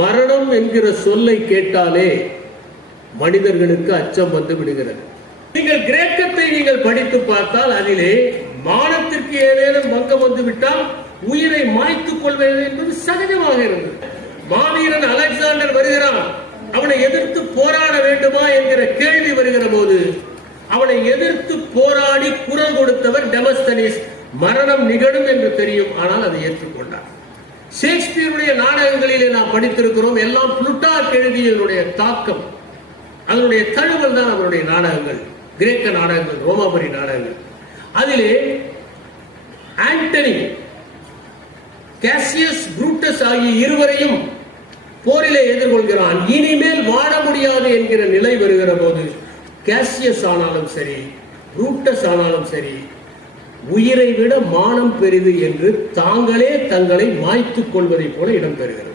மரணம் என்கிற சொல்லை கேட்டாலே மனிதர்களுக்கு அச்சம் வந்து விடுகிறது. நீங்கள் கிரேக்கத்தை நீங்கள் படித்து பார்த்தால் அதிலே மானத்திற்கு ஏதேனும் பங்கம் வந்து விட்டால் உயிரை மாய்த்துக் கொள்வது என்பது சகஜமாக இருந்தது. மாவீரன் அலெக்சாண்டர் வருகிறான், அவனை எதிர்த்து போராட வேண்டுமா என்கிற கேள்வி வருகிற போது அவனை எதிர்த்து போராடி குரல் கொடுத்தவர் டெமஸ்தனிஸ். மரணம் நிகழும் என்று தெரியும், ஆனால் அதை ஏற்றுக்கொண்டார். ஷேக்ஸ்பியருடைய நாடகங்களிலே நாம் படித்திருக்கிறோம், எல்லாம் புளுட்டார்க் எழுதியதனுடைய தாக்கம், அதனுடைய தழுவல் தான் அவருடைய நாடகங்கள், கிரேக்க நாடகங்கள், ரோமாபுரி நாடகங்கள். அதிலே ஆண்டனி, கேசியஸ், புரூட்டஸ் ஆகிய இருவரையும் போரிலே எதிர்கொள்கிறான். இனிமேல் வாழ முடியாது என்கிற நிலை வருகிற போது கேசியஸ் ஆனாலும் சரி, புரூட்டஸ் ஆனாலும் சரி, உயிரை விட மானம் பெரிது என்று தாங்களே தங்களை மாய்த்துக் கொள்வதை போல இடம்பெறுகிறது.